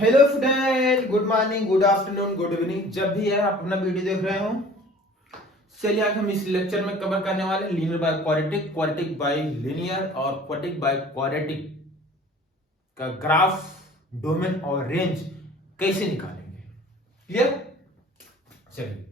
Hello student, good morning, good afternoon, good evening, जब भी है आप अपना वीडियो देख रहे हो। चलिए आज हम इस लेक्चर में कवर करने वाले linear by quadratic, quadratic by linear और क्वाड्रेटिक बाय क्वाड्रेटिक का ग्राफ, डोमेन और रेंज कैसे निकालेंगे। क्लियर? चलिए,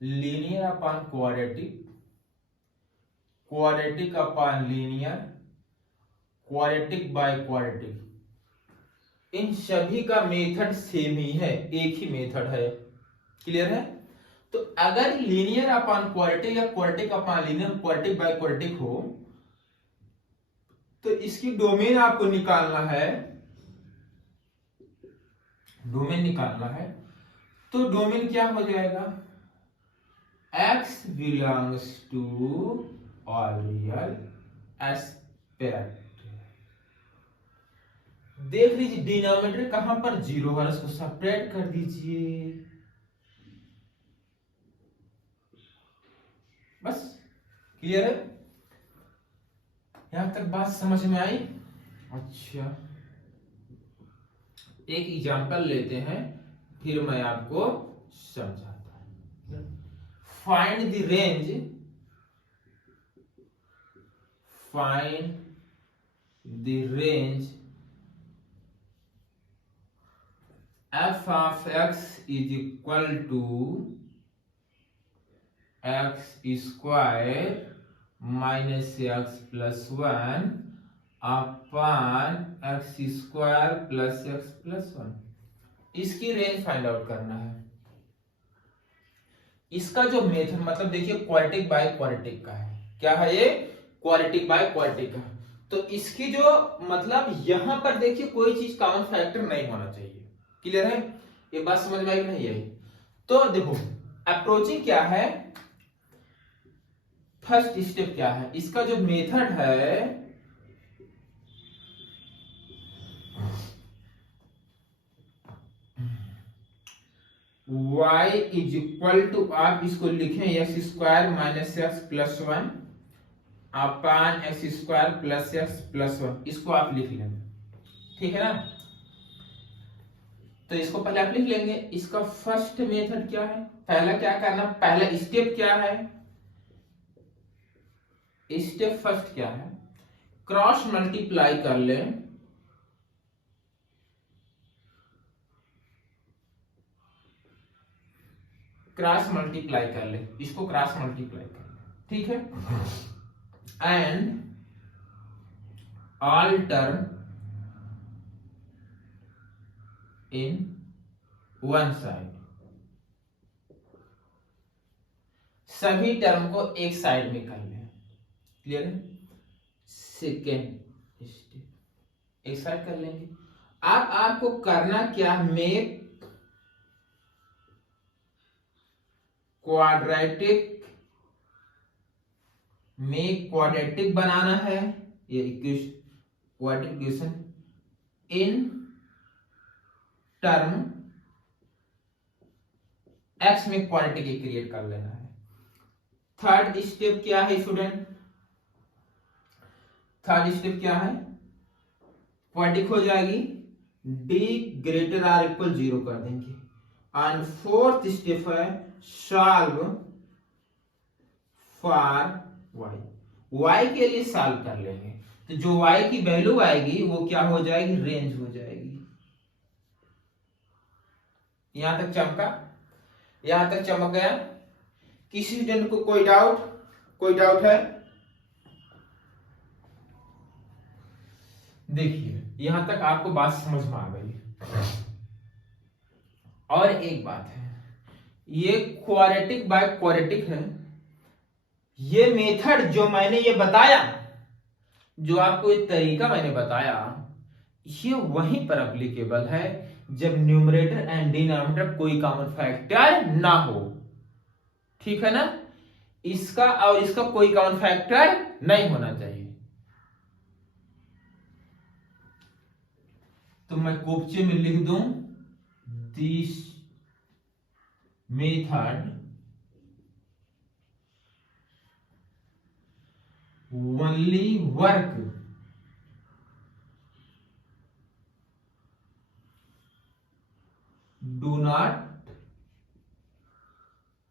linear upon quadratic, quadratic upon linear, quadratic by quadratic, इन सभी का मेथड सेम ही है, एक ही मेथड है। क्लियर है? तो अगर लीनियर अपॉन क्वाड्रेटिक या quadratic upon linear, quadratic by quadratic हो तो इसकी डोमेन आपको निकालना है। डोमेन निकालना है तो डोमेन क्या हो जाएगा? x belongs to all real aspect. देख लीजिए डिनोमिनेटर कहां पर जीरो है, उसको सेपरेट कर दीजिए। बस, क्लियर है? यहां तक बात समझ में आई? अच्छा, एक एग्जांपल लेते हैं, फिर मैं आपको समझाता हूं। Find the range, find the range f of x is equal to x square minus x plus 1 upon x square plus x plus 1। इसकी रेंज फाइंड आउट करना है। इसका जो मेथड, मतलब देखिए क्वाड्रेटिक बाय क्वाड्रेटिक का है। क्या है ये? क्वाड्रेटिक बाय क्वाड्रेटिक का। तो इसकी जो मतलब यहां पर देखिए कोई चीज कॉमन फैक्टर नहीं होना चाहिए। क्लियर है? ये बात समझ में आई नहीं आई? तो देखो अप्रोचिंग क्या है, फर्स्ट स्टेप क्या है, इसका जो मेथड है y इज इक्वल टू, आप इसको लिखें x square minus x plus 1 upon x square plus x plus 1। इसको आप लिख लेंगे, ठीक है ना? तो इसको पहले आप लिख लेंगे। इसका फर्स्ट मेथड क्या है, पहला क्या करना, पहला स्टेप क्या है, स्टेप फर्स्ट क्या है, क्रॉस मल्टीप्लाई कर ले, क्रॉस मल्टीप्लाई कर ले, इसको क्रॉस मल्टीप्लाई कर ले, ठीक है। And all term in one side, सभी टर्म को एक साइड में कर ले। क्लियर है? सेकेंड स्टेप एक साइड कर लेंगे। अब आपको करना क्या, मेक क्वाड्रेटिक, मेक क्वाड्रेटिक बनाना है, ये equation quadratic equation in term x में क्वाड्रेटिक क्रिएट कर लेना है। थर्ड स्टेप क्या है स्टूडेंट? थर्ड स्टेप क्या है, क्वाड्रेटिक हो जाएगी, d ग्रेटर आर इक्वल 0 कर देंगे। एंड फोर्थ स्टेप है सॉल्व फॉर y, y के लिए सॉल्व कर लेंगे। तो जो y की वैल्यू आएगी वो क्या हो जाएगी, रेंज हो जाएगी। यहां तक चमका? यहां तक चमक गया? किसी स्टूडेंट को कोई डाउट? कोई डाउट है? देखिए यहां तक आपको बात समझ में आ गई। और एक बात है, ये क्वाड्रेटिक बाय क्वाड्रेटिक है। ये मेथड जो मैंने ये बताया, जो आपको एक तरीका मैंने बताया, ये वहीं पर एप्लीकेबल है जब न्यूमरेटर एंड डिनोमिनेटर कोई कॉमन फैक्टर ना हो। ठीक है ना? इसका और इसका कोई कॉमन फैक्टर नहीं होना चाहिए। तो मैं कोपचे में लिख दूं, this method only work do not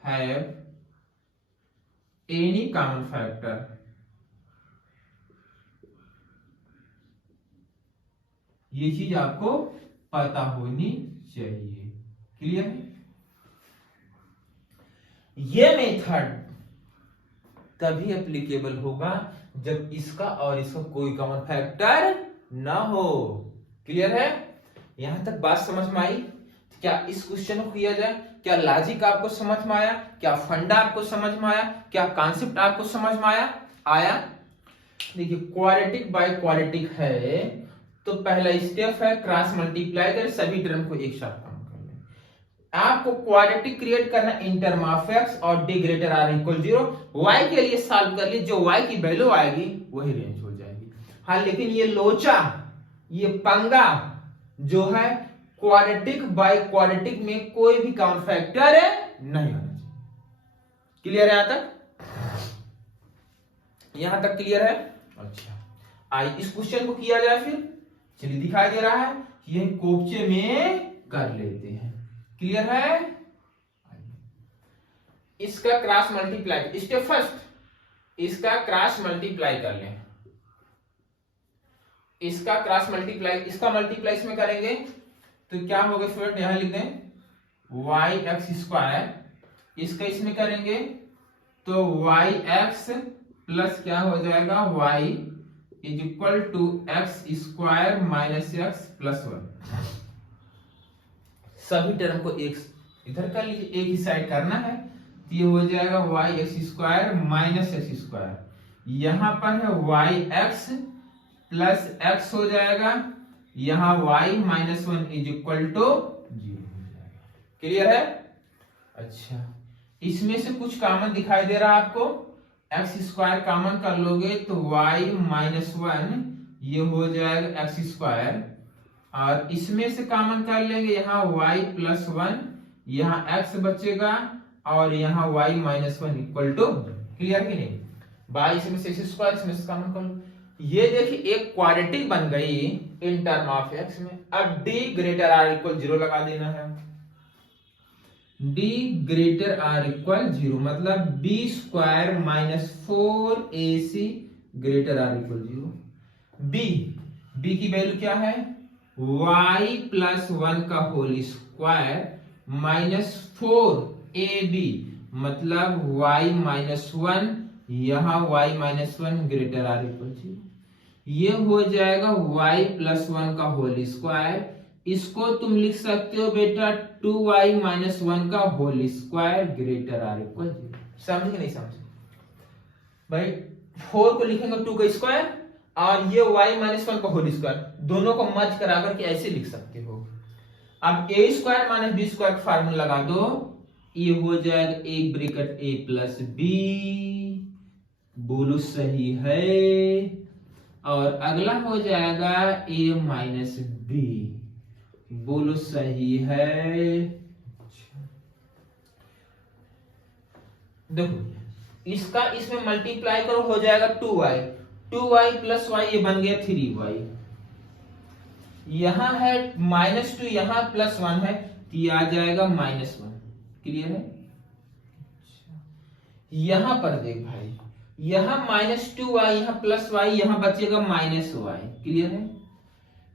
have any common factor. ये चीज आपको पता होनी चाहिए। क्लियर है? ये मेथड तभी एप्लीकेबल होगा जब इसका और इसका कोई कॉमन फैक्टर ना हो। क्लियर है? यहां तक बात समझ में आई? क्या इस क्वेश्चन को किया जाए? क्या लॉजिक आपको समझ में आया? क्या फंडा आपको समझ में आया? क्या कॉन्सेप्ट आपको समझ में आया? देखिए, क्वाड्रेटिक बाय क्वाड्रेटिक है तो पहला स्टेप है क्रॉस मल्टीप्लाई कर सभी टर्म को एक साथ काम कर लें। आपको क्वाड्रेटिक क्रिएट करना इन टर्म ऑफ एक्स और D greater or equal 0। Y के लिए सॉल्व कर लिए, जो वाई की वैल्यू आएगी वही रेंज हो जाएगी। हाँ, लेकिन ये लोचा, ये पंगा जो है क्वाड्रेटिक बाय क्वाड्रेटिक में कोई भी कॉमन फैक्टर नहीं होना चाहिए। क्लियर है? यहां तक क्लियर है? अच्छा, आइए इस क्वेश्चन को किया जाए फिर। चलिए, दिखाई दे रहा है, ये कोपचे में कर लेते हैं। क्लियर है? इसका क्रॉस मल्टीप्लाई, स्टेप फर्स्ट, इसका क्रॉस मल्टीप्लाई कर लें। इसका क्रॉस मल्टीप्लाई, इसका मल्टीप्लाई इसमें करेंगे तो क्या होगा स्टूडेंट? यहां लिख दें वाई एक्स स्क्वायर, इसका इसमें करेंगे तो वाई एक्स प्लस क्या हो जाएगा, Y is equal to X square minus x plus 1। सभी टर्म को एक इधर कर लीजिए, एक ही साइड करना है तो ये हो जाएगा Y X square minus X square, यहां पर है वाई एक्स प्लस एक्स हो जाएगा, यहां Y minus 1 is equal to 0 हो जाएगा। क्लियर है? अच्छा, इसमें से कुछ कॉमन दिखाई दे रहा है आपको, एक्स स्क्वायर कॉमन कर लोगे तो वाई माइनस 1 ये हो जाएगा एक्स स्क्वायर, और इसमें से कॉमन कर लेंगे यहाँ वाई प्लस 1, यहाँ एक्स बचेगा और यहाँ Y minus 1 equal to. Clear कि नहीं? बाई इसमें से एक्स स्क्वायर, इसमें से कॉमन कर लो, ये देखिए एक क्वाड्रेटिक बन गई इन टर्म ऑफ एक्स में। अब डी ग्रेटर आर इक्वल 0 लगा देना है। डी ग्रेटर आर इक्वल 0 मतलब B square minus 4ac greater or equal 0। B की वैल्यू क्या है? y प्लस 1 का होल स्क्वायर माइनस 4ab मतलब y माइनस 1, यहां y minus 1 greater or equal 0। ये हो जाएगा y प्लस 1 का होल स्क्वायर, इसको तुम लिख सकते हो बेटा 2y माइनस 1 का whole square greater or equal 0। समझे कि नहीं समझे भाई? 4 को लिखेंगे 2 का स्क्वायर और ये y माइनस 1 का होल स्क्वायर, दोनों को मर्ज करा करके ऐसे लिख सकते हो। अब a square minus B square का फार्मूला लगा दो, ये हो जाएगा एक ब्रैकेट a प्लस b, बोलो सही है, और अगला हो जाएगा a माइनस b, बोलो सही है। देखो इसका इसमें मल्टीप्लाई करो हो जाएगा 2y प्लस y, ये बन गया 3y, यहां है माइनस 2, यहां प्लस 1 है तो ये आ जाएगा माइनस 1। क्लियर है? यहां पर देख भाई, यहां माइनस 2y, यहां प्लस y, यहां बचेगा माइनस y। क्लियर है?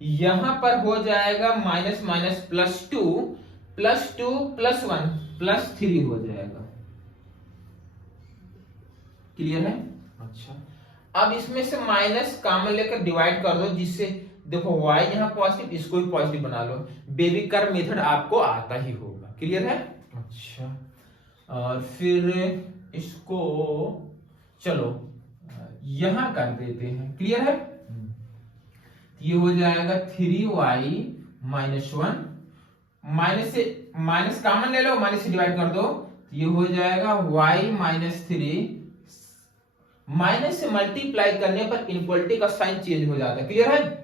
यहां पर हो जाएगा minus minus plus 2 plus 1 plus 3 हो जाएगा। क्लियर है? अच्छा, अब इसमें से माइनस कॉमन लेकर डिवाइड कर दो, जिससे देखो y यहाँ पॉजिटिव, इसको भी पॉजिटिव बना लो। बेबी कर्व मेथड आपको आता ही होगा। क्लियर है? अच्छा, और फिर इसको चलो यहां कर देते हैं। क्लियर है? ये हो जाएगा 3y माइनस 1, माइनस से माइनस कॉमन ले लो, माइनस से डिवाइड कर दो, ये हो जाएगा y माइनस 3, माइनस से मल्टीप्लाई करने पर इनइक्वालिटी का साइन चेंज हो जाता है। क्लियर है?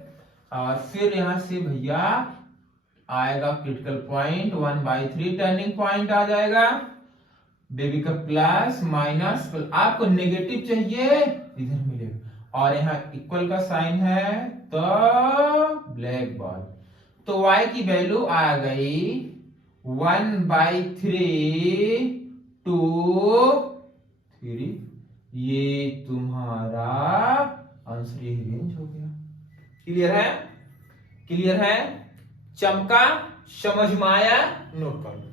और फिर यहां से भैया आएगा क्रिटिकल पॉइंट 1/3 टर्निंग पॉइंट आ जाएगा, बेबी का प्लस माइनस, आपको नेगेटिव चाहिए इधर मिलेगा, और यहाँ इक्वल का साइन है तो ब्लैक बॉर्ड, तो y की वैल्यू आ गई 1/3 to 3, ये तुम्हारा आंसर, ये रेंज हो गया। क्लियर है? क्लियर है? चमका, समझ में आया? नोट कर लो।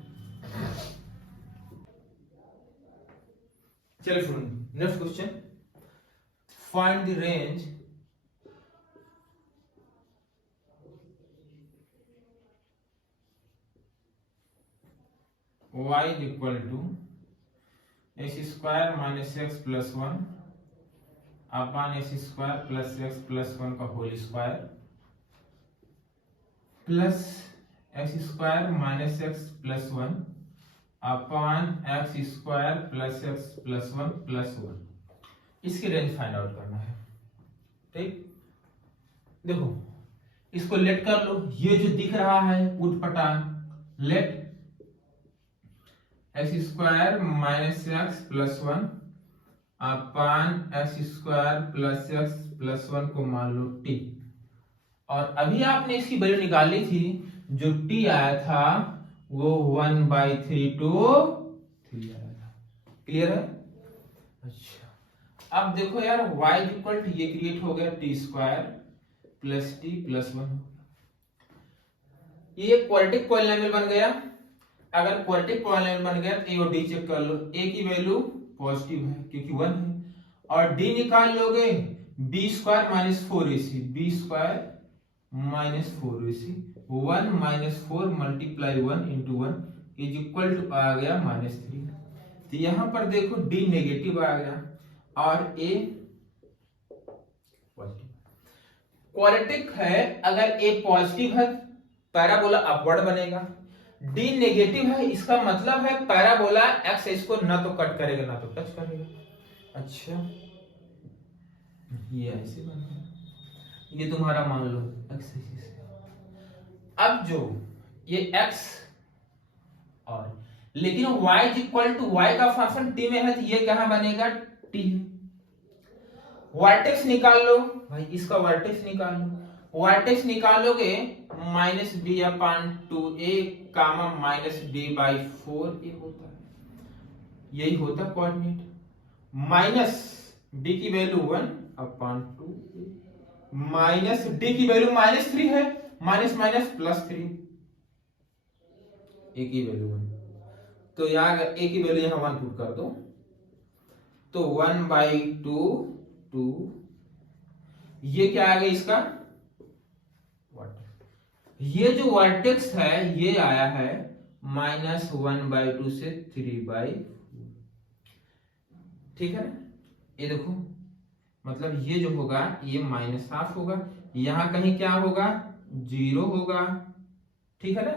चलो student, next question, find the range y is equal to x square minus x plus 1 upon x square plus x plus 1 का whole square plus x square minus x plus 1 upon x square plus x plus 1 plus 1, इसकी range find out करना है। ठीक, देखो इसको late कर लो, ये जो दिख रहा है उठपटांग, let x square minus x plus 1 upon x square plus x plus 1 को मान लो टी, और अभी आपने इसकी वैल्यू निकाली थी, जो टी आया था वो 1/3 to 3 आया था। क्लियर है? अच्छा, अब देखो यार y इक्वल टू ये क्रिएट हो गया T square plus T plus 1, ये क्वाड्रेटिक पॉलिनोमियल बन गया। अगर क्वाड्रेटिक पॉलिनोमियल बन गया तो ये डी चेक कर लो, a की वैल्यू पॉजिटिव है क्योंकि 1 है, और d निकाल लोगे b square minus 4ac, b square minus 4ac, 1 minus 4 multiply 1 into 1 is equal to आ गया -3। तो यहां पर देखो d नेगेटिव आ गया और a पॉजिटिव। क्वाड्रेटिक है, अगर a पॉजिटिव है पैराबोला अपवर्ड बनेगा, d नेगेटिव है इसका मतलब है पैराबोला x इसको ना तो कट करेगा ना तो टच करेगा। अच्छा, ये ऐसे बनेगा, ये तुम्हारा मान लो x एक्सिस। अब जो ये x और लेकिन y इक्वल टू y का फंक्शन t में है तो ये कहां बनेगा, t है। वर्टेक्स निकाल लो भाई, इसका वर्टेक्स निकाल लो, वर्टेक्स निकालोगे -b/2a कामा -d/4 ये होता है, यही होता कोऑर्डिनेट। माइनस d की वैल्यू 1/2, माइनस d की वैल्यू -3 है, माइनस माइनस +3, a की वैल्यू 1, तो यहाँ a की वैल्यू यहाँ 1 पुट कर दो तो 1/2 2, ये क्या आ गया इसका, ये जो वर्टेक्स है ये आया है -1/2 से 3/4। ठीक है ना, ये देखो मतलब ये जो होगा ये -1/2 होगा, यहां कहीं क्या होगा 0 होगा। ठीक है ना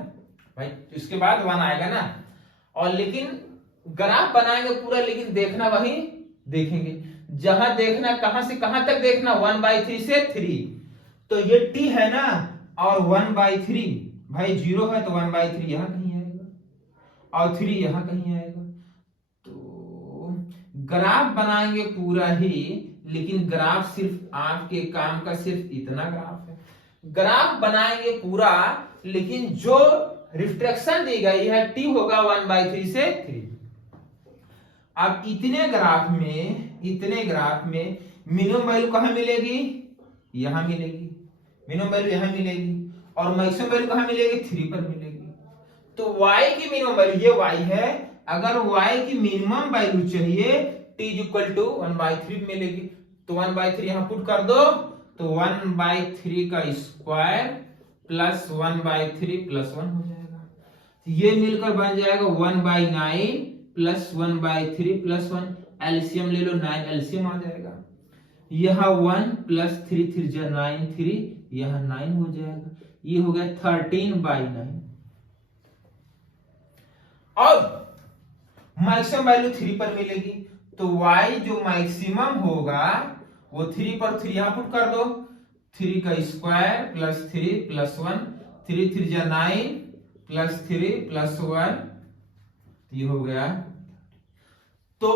भाई, तो इसके बाद 1 आएगा ना, और लेकिन ग्राफ बनाएंगे पूरा, लेकिन देखना वही देखेंगे जहां देखना, कहां से कहां तक देखना, 1/3 से 3, तो ये t है ना, और 1/3 भाई 0 है तो 1/3 यहां कहीं आएगा और 3 यहां कहीं आएगा। तो ग्राफ बनाएंगे पूरा ही, लेकिन ग्राफ सिर्फ आपके काम का सिर्फ इतना ग्राफ है, ग्राफ बनाएंगे पूरा, लेकिन जो रिफ्लेक्शन दी गई है t होगा 1/3 से 3। अब इतने ग्राफ में मिनिमम वैल्यू कहां मिलेगी, यहां मिलेगी, मिनिमम वैल्यू यहां मिलेगी, और मैक्सिमम वैल्यू कहां मिलेगी, 3 पर मिलेगी। तो y की मिनिमम वैल्यू ये y है, अगर y की मिनिमम वैल्यू चाहिए t इक्वल टू 1/3 मिलेगी, तो 1/3 यहां पुट कर दो, तो 1/3 का स्क्वायर प्लस 1/3 प्लस 1 हो जाएगा, ये मिलकर बन जाएगा 1/9 प्लस 1/3 प्लस 1, एलसीएम ले लो 9, एलसीएम आ जाएगा, यहां 1 प्लस 3 3 जा 9, 3 यहां 9 हो जाएगा, ये हो गया 13/9। और मैक्सिमम वैल्यू 3 पर मिलेगी, तो y जो मैक्सिमम होगा वो 3 पर 3 यहां पुट कर दो, 3 का स्क्वायर प्लस 3 प्लस 1, 3 3 जा 9 प्लस 3 प्लस 1, ये हो गया। तो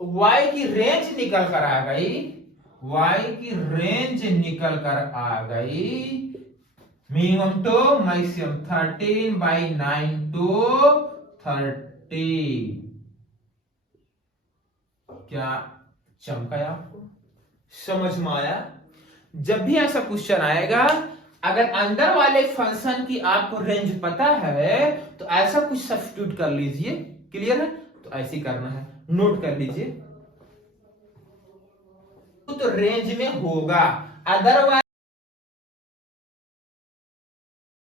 y की रेंज निकल कर आ गई, y की रेंज निकल कर आ गई मिनिमम टू मैक्सिमम 13/9 to 30। क्या चमकाया आपको? समझ में आया? जब भी ऐसा क्वेश्चन आएगा, अगर अंदर वाले फंक्शन की आपको रेंज पता है तो ऐसा कुछ सब्स्टिट्यूट कर लीजिए। क्लियर है? तो ऐसे ही करना है, नोट कर लीजिए। तो रेंज में होगा, अदरवाइज